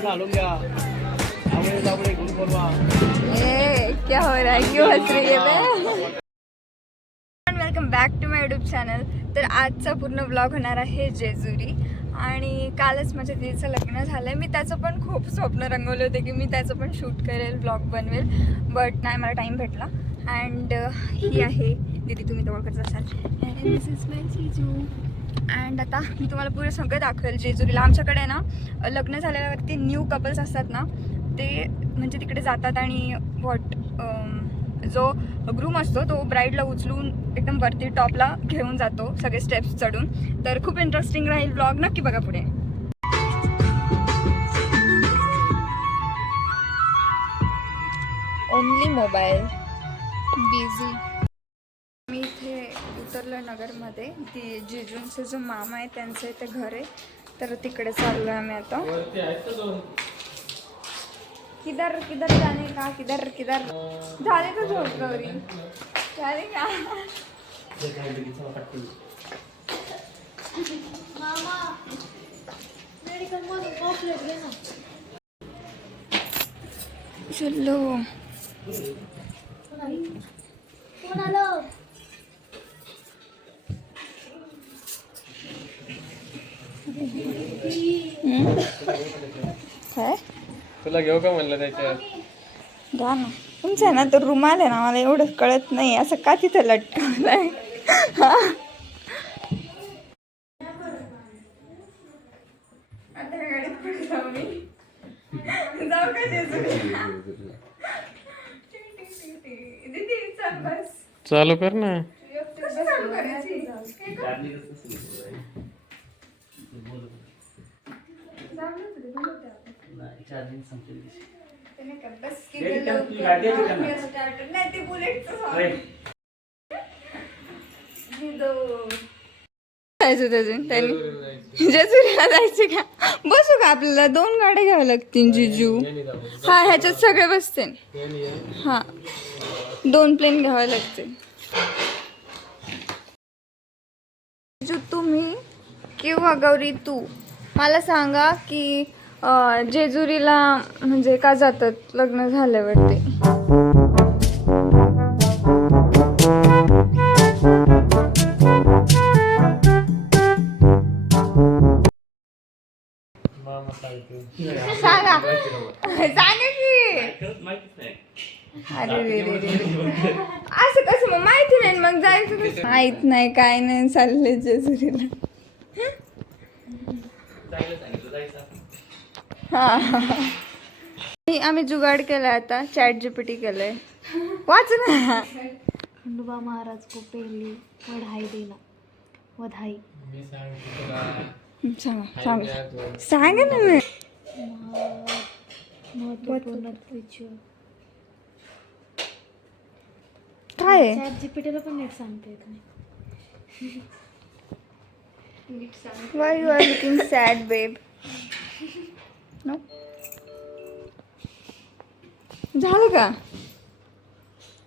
क्या हो रहा है, क्यों हंस रही है मैं? Welcome back to my YouTube channel. तर आजचा पूर्ण ब्लॉग होणार आहे जेजुरी. आणि कालच माझ्या दीदीचं लग्न झालं आहे. मी त्याचं पण खूप स्वप्न रंगवले होते की मी त्याचं पण शूट करेल, ब्लॉग बनवेल, बट नाही मला टाईम भेटला. अँड ही आहे दीदी, तुम्ही जवळकडचं असाल. अँड दिस इज माय जीजू. अँड आता मी तुम्हाला पुढे सगळं दाखवेल जेजुरीला. आमच्याकडे ना लग्न झाल्यावरती न्यू कपल्स असतात ना, ते म्हणजे तिकडे जातात आणि जो ग्रूम असतो तो ब्राईडला उचलून एकदम वरती टॉपला घेऊन जातो सगळे स्टेप्स चढून. तर खूप इंटरेस्टिंग राहील ब्लॉग, नक्की बघा पुढे. Only mobile busy. मी इथे उतरलं नगरमध्ये. ती जिजूंचे जो मामा आहे त्यांचं इथे घर आहे, तर तिकडे चाललो आहे आम्ही आता. किधर किधर जाने का, किधर किधर झाले तो झोप गौरी झाले का? चलो काय तुला घेऊ का म्हणलं त्याच्यात? घ्या ना तुमचं आहे ना, तो रुमाल आहे ना, मला एवढं कळत नाही असं का तिथं लटकवलंय. जाऊ का जेजुरीला? चालू कर ना. चालू करायची चार्जिंग संपली. जेजुरीला जायचे का? बसू का? आपल्याला 2 गाड्या घ्याव्या लागतील जिजू. हा ह्याच्यात सगळे बसते. हा 2 प्लेन घ्यावे लागतील. जिजू तुम्ही किंवा गौरी तू मला सांगा की जेजुरीला म्हणजे का जातात लग्न झाल्यावरती? सांगा सांगा की. अरे रे रे रे, असं कसं मग माहिती नाही मग जायचं कसं? माहित नाही काय नाही, चालले जेजुरीला. आम्ही जुगाड केलाय आता, चॅट-जीपीटी केलंय. वाच ना. खंडोबा महाराज को पहली बधाई देना. बधाई. सांगा ना मी. महत्वपूर्ण विचार काय आहे? चॅट जीपीटीला पण नीट सांगता येत नाही. Why you are looking sad, babe? No? झालं का?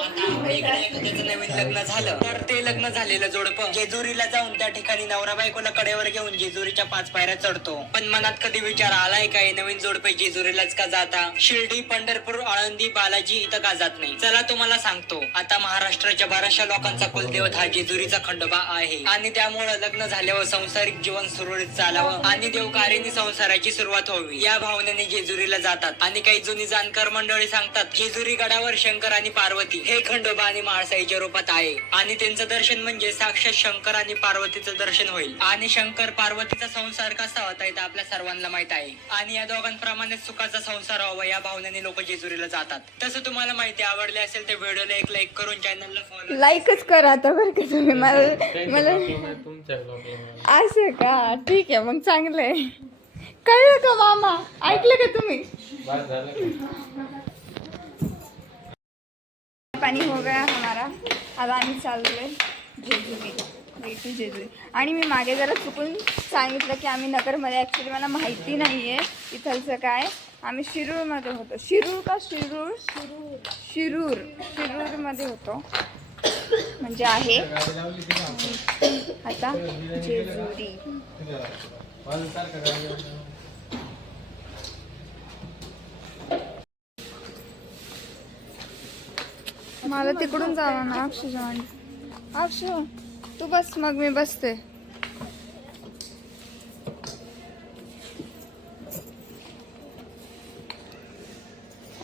एखाद्याचं नवीन लग्न झालं तर ते लग्न झालेलं जोडपं जेजुरीला जाऊन त्या ठिकाणी नवरा बायकोला कडेवर घेऊन जेजुरीच्या 5 पायऱ्या चढतो. पण मनात कधी विचार आलाय काय, नवीन जोडपे जेजुरीलाच का जाता? शिर्डी, पंढरपूर, आळंदी, बालाजी इथं का जात नाही? चला तुम्हाला सांगतो. आता महाराष्ट्राच्या बऱ्याचशा लोकांचा कुलदैवत हा जेजुरीचा खंडोबा आहे. आणि त्यामुळे लग्न झाल्यावर संसारिक जीवन सुरळीत चालावं आणि देवकार्याने संसाराची सुरुवात व्हावी या भावनेने जेजुरीला जातात. आणि काही जुनी जाणकार मंडळी सांगतात जेजुरी गडावर शंकर आणि पार्वती हे खंडोबा आणि म्हाळसाईच्या रूपात आहे. आणि त्यांचं दर्शन म्हणजे साक्षात शंकर आणि पार्वतीचं दर्शन होईल. आणि शंकर पार्वतीचा संसार कसा होता हे आपल्या सर्वांना माहित आहे. आणि या दोघांप्रमाणे सुखाचा संसार व्हावा या भावनेने लोक जेजुरीला जातात. तसं तुम्हाला माहिती आवडले असेल तर व्हिडिओला एक लाईक करून चॅनलला फॉलो लाईकच करा आता बरं का तुम्ही. मला असं का? ठीक आहे मग, चांगलंय. कळलं का मामा? ऐकलं का तुम्ही? पाणी हो गया हमारा. आता आम्ही चाललोय जेजुरी. आणि मी मागे जरा चुकून सांगितलं की आम्ही नगरमध्ये, ॲक्च्युली मला माहिती नाही आहे इथलचं काय. आम्ही शिरूरमध्ये होतो. शिरूरमध्ये होतो म्हणजे आहे. आता जेजुरी मला तिकडून जावं ना अक्षयच्या मागे. अक्षय तू बस मग मी बसते.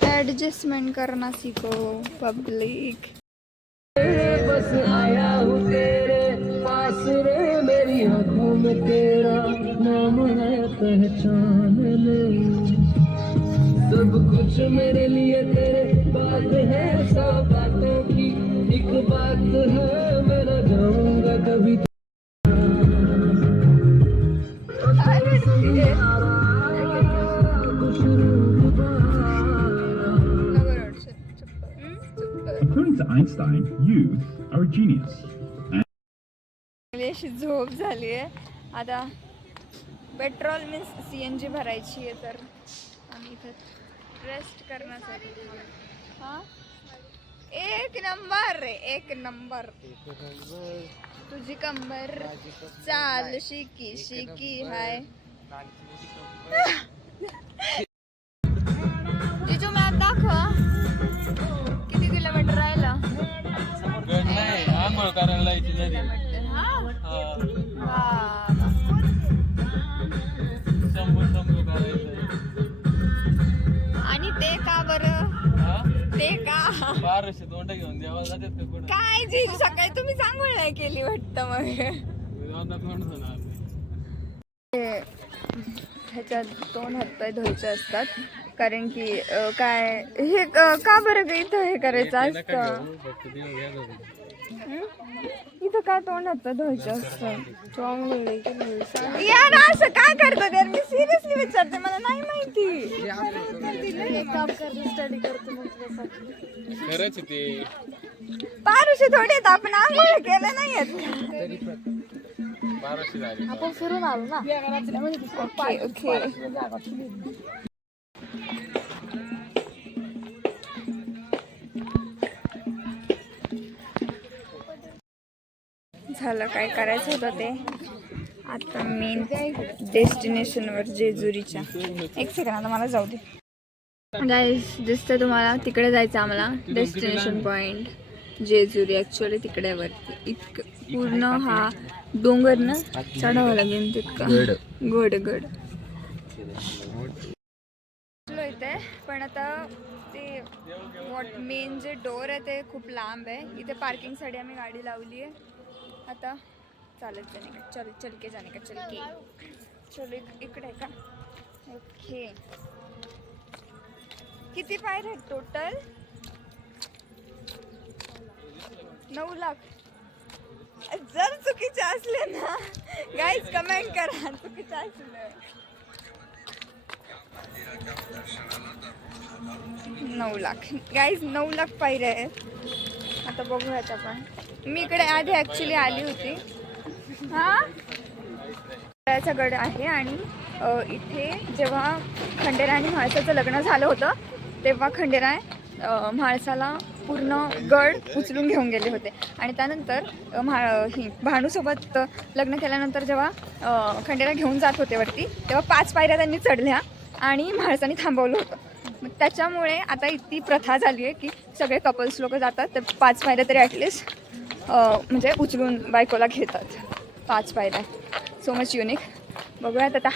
एडजस्टमेंट करना सीखो पब्लिक. बस आया हूँ तेरे पास रे, मेरी आँखों में तेरा नाम है, पहचान ले. सब कुछ मेरे लिए तेरे बात है, सब बातों की एक बात है, मैं न जाऊंगा कभी. According to Einstein, youth are a genius. अशी झोप झाली आहे. आता पेट्रोल मीन्स CNG भरायची आहे, तर आम्ही इथं रेस्ट करण्यासाठी. हा एक नंबर रे, एक नंबर. तुझी कंबर चाल शिकी शिकी हाय. जिजू मॅप दाखव किती किलोमीटर राहिलं. नाही आंघोळ करायला जायची नदी. शंभू करायचं. आणि ते का बरं, ते का 1200 तोंड घेऊन द्यावा जातात का कुठं. काय जी सकाळी तुम्ही सांगून नाही केली वाटतं. मग ह्याच्यात 2 हातपाय धुवायचे असतात, कारण की काय हे का बरं इथं हे करायचं असतं. इथं काय 2 हातपाय धुवायचे असतं. यार असं काय करतात यार, मी सिरियसली विचारते, मला नाही माहिती. स्टडी करतो खरंच ते पारुशी थोडी आहेत, आपण आंघोळ केलं नाहीयेत. 1200 झाली. आपण फिरून आलो ना. Okay okay. झालं काय करायचं होतं ते. आता मेन डेस्टिनेशनवर जेजुरीच्या. एक सेकंड आता मला जाऊ दे. गाईस दिसतं तुम्हाला तिकडे जायचं आम्हाला. डेस्टिनेशन पॉइंट जेजुरी ॲक्च्युअली तिकडे वरती पूर्ण हा डोंगर ना चढावं लागेल तितका. गड गड इथे. पण आता ते मेन जे डोर आहे ते खूप लांब आहे. इथे पार्किंगसाठी आम्ही गाडी लावली आहे. आता चालत जाणे का, चल के जाणे का, चल के चलो. इकडे का. ओके किती पायऱ्या आहेत टोटल. 9 लाख. जर चुकीचे असले ना गाईज कमेंट करा, चुकीचे असले. 9 लाख गाईज, 9 लाख पायऱ्या आहेत. आता बघूयात आपण. मी इकडे आधी ॲक्च्युली आली होती. हा त्याचा गड आहे. आणि इथे जेव्हा खंडेराय आणि म्हाळसाचं लग्न झालं होतं तेव्हा खंडेराय म्हाळसाला पूर्ण गड उचलून घेऊन गेले होते. आणि त्यानंतर भानूसोबत लग्न केल्यानंतर जेव्हा खंडेराय घेऊन जात होते वरती, तेव्हा 5 पायऱ्या त्यांनी चढल्या आणि म्हाळसाने थांबवलं होतं. मग त्याच्यामुळे आता इतकी प्रथा झाली आहे की सगळे कपल्स लोक जातात तर 5 पायऱ्या तरी ॲटलिस्ट म्हणजे उचलून बायकोला घेतात. 5 पायऱ्या. So much unique. बघूयात आता.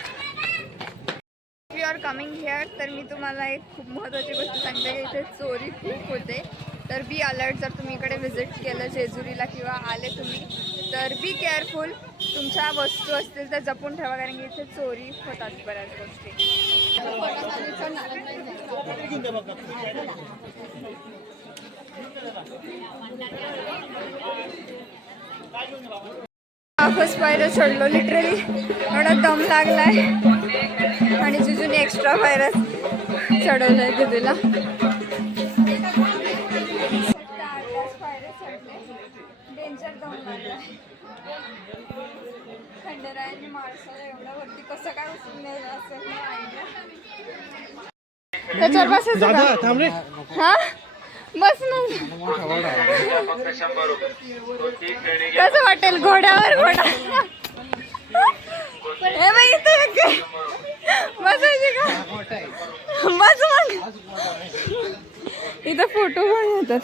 If you are coming here तर मी तुम्हाला एक खूप महत्त्वाची गोष्ट सांगते की इथे चोरी खूप होते. तर बी अलर्ट. जर तुम्ही इकडे व्हिजिट केलं जेजुरीला किंवा आले तुम्ही तर बी केअरफुल. तुमच्या वस्तू असतील तर जपून ठेवा, कारण की इथे चोरी होतात बऱ्याच गोष्टी. हाफच पायऱ्या चढलो लिटरली. एवढा दम लागलाय. आणि जिजूने एक्स्ट्रा पायऱ्या चढवलंय दिदीला. डेंजर दम लागलाय. खंडेरायाने माणसाला एवढ्या वरती कसं काय उचलून नेलं असेल त्याच्यावर बसायचं. हा बस ना. कसं वाटेल घोड्यावर. घोडा हे बाई इथे बसायचे का. बस मग. इथं फोटो पण येतात.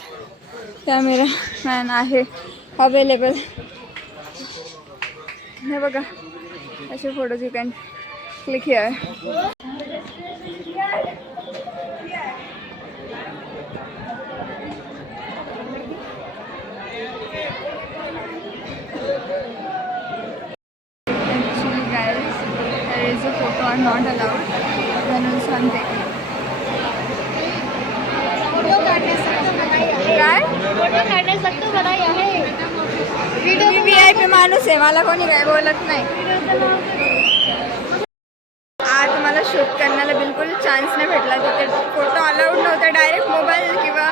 कॅमेरामॅन आहे अवेलेबल. हे बघा असे photos you can click here. Actually guys, there is a photo are not allowed. म्हणून सांगते. काय? मी VIP माणूस आहे, मला कोणी काय बोलत नाही. आज मला शूट करण्याला बिलकुल चान्स नाही भेटला. तिथे फोटो अलाउड नव्हता. डायरेक्ट मोबाईल किंवा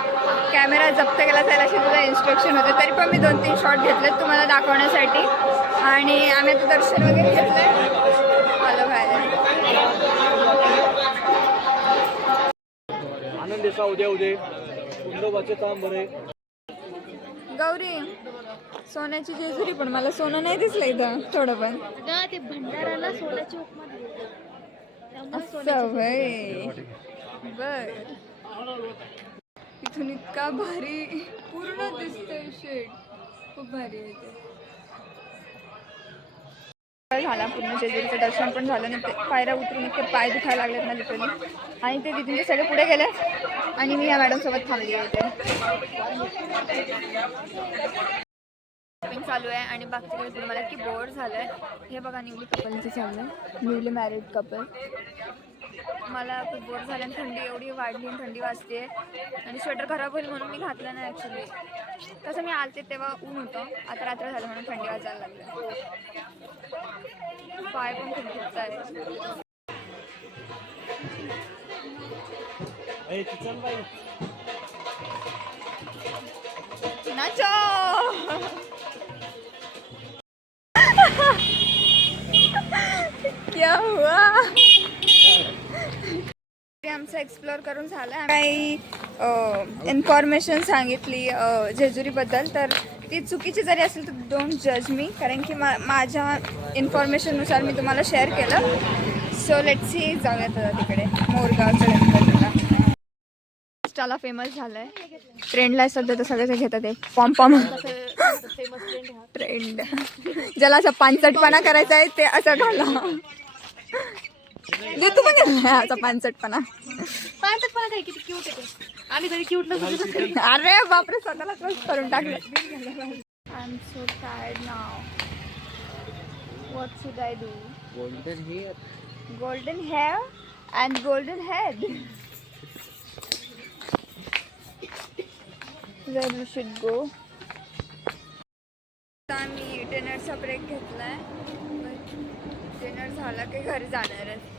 कॅमेरा जप्त केला जाईल असे तुझं इन्स्ट्रक्शन होते. तरी पण मी 2-3 शॉट घेतलेत तुम्हाला दाखवण्यासाठी. आणि आम्ही आता दर्शन वगैरे घेतलंय. आलो बाहेर. आनंद असा उद्या खंडोबाचे काम बरे. गौरी सोन्याची जेजुरी, पण मला सोनं नाही दिसलं इथं थोडं पण. ते भंडाराला सोन्याची उपमा दिली. असं व्हय. बर इथून इतका भारी पूर्ण दिसतोय शेड. खूप भारी आहे ते. झाला पूर्ण जेजुरीचं दर्शन पण झालं नाही. ते पायऱ्या उतरून इतके पाय दुखायला लागलेत ना लिटरली. आणि ते तिथून सगळे पुढे गेले आणि मी या मॅडम सोबत थांबली होते. शॉपिंग चालू आहे आणि बाकीच्या पुढे मला की बोर झालंय. हे बघा न्यूली कपलचं चाललं आहे. Newly married couple. मला खूप बोर झालं आणि थंडी एवढी वाढली आणि थंडी वाजते आणि स्वेटर खराब होईल म्हणून मी घातलं नाही ॲक्च्युली. तसं मी आलते तेव्हा ऊन होतं. आता रात्र झालं म्हणून थंडी वाजायला लागली. पाय पण खूप दुखत आहे. नाचो. क्या हुआ? आमचं एक्सप्लोअर करून झालं. काही इन्फॉर्मेशन सांगितली जेजुरीबद्दल, तर ती चुकीची जरी असेल तर डोंट जज मी, कारण की माझ्या इन्फॉर्मेशननुसार मी तुम्हाला शेअर केलं. So let's see. जाऊयात आता तिकडे मोरगावच्या गणपतीला. इंस्टाला फेमस झालं आहे. ट्रेंडला आहे सध्या तर सगळेच घेतात ते पॉम ट्रेंड. ज्याला असं पानसटपणा करायचा आहे ते असं घाला. तू पण गेला असा पानसटपणा. काय किती क्यूट आहे. आम्ही तरी क्यूट नसतो. अरे बापरे, स्वतःला ट्रस्ट करून टाकलं. I am so tired now. What should I do? Golden hair and golden head. Where we should go? आम्ही डिनरचा ब्रेक घेतलाय. डिनर झाला की घरी जाणार आहे.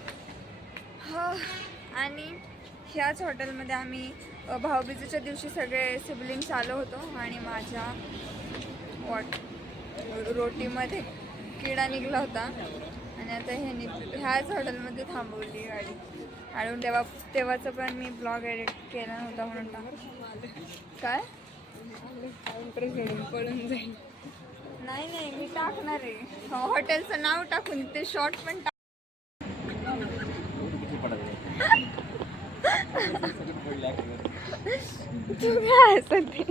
आणि ह्याच हॉटेलमध्ये आम्ही भाऊबीजेच्या दिवशी सगळे सिबलिंग्स आलो होतो आणि माझ्या रोटीमध्ये किडा निघला होता आणि आता ह्याच हॉटेलमध्ये थांबवली गाडी. आणि तेव्हाचं पण मी ब्लॉग एडिट केला नव्हता म्हणून काय पळून जाईल. नाही मी टाकणार आहे. हॉटेलचं नाव टाकून ते शॉर्ट पण टाक. तुम्ही असं ते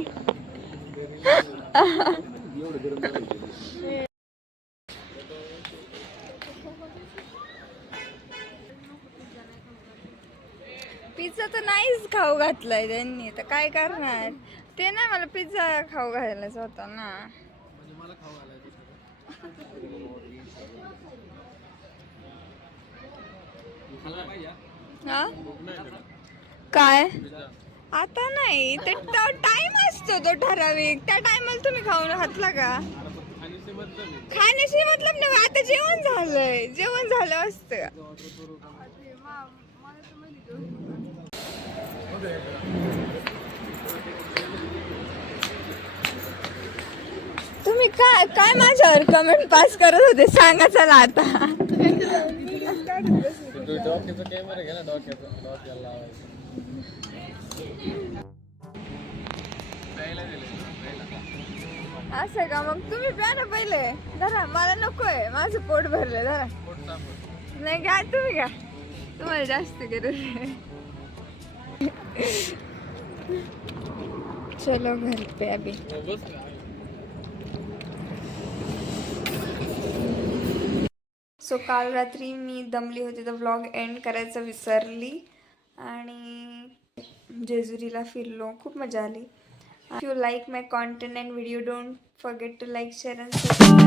पिझ्झा तर नाहीच खाऊ घातलाय त्यांनी, तर काय करणार. ते नाही मला पिझ्झा खाऊ घालायचा होता ना. हा काय आता नाही. ते टाइम असतो तो ठराविक. त्या टायमाला तुम्ही खाऊन घातला का? खाण्याशी मतलब नाही. आता जेवण झालंय. जेवण झालं असतं. तुम्ही काय माझ्यावर कमेंट पास करत होते सांगा चला आता. कॅमेरा घ्या ना डॉक्याला असं का? मग तुम्ही प्या ना पहिले. जरा मला नकोय, माझं पोट भरलं. जरा नाही घ्या तुम्ही घ्या, तुम्हाला जास्त गरज आहे. चलो घर पे अभी. बस ना. सो काल रात्री मी दमली होती तर व्लॉग एंड करायचं विसरली आणि जेजुरीला फिरलो, खूप मजा आली. If you like my content and video don't forget to like share and subscribe.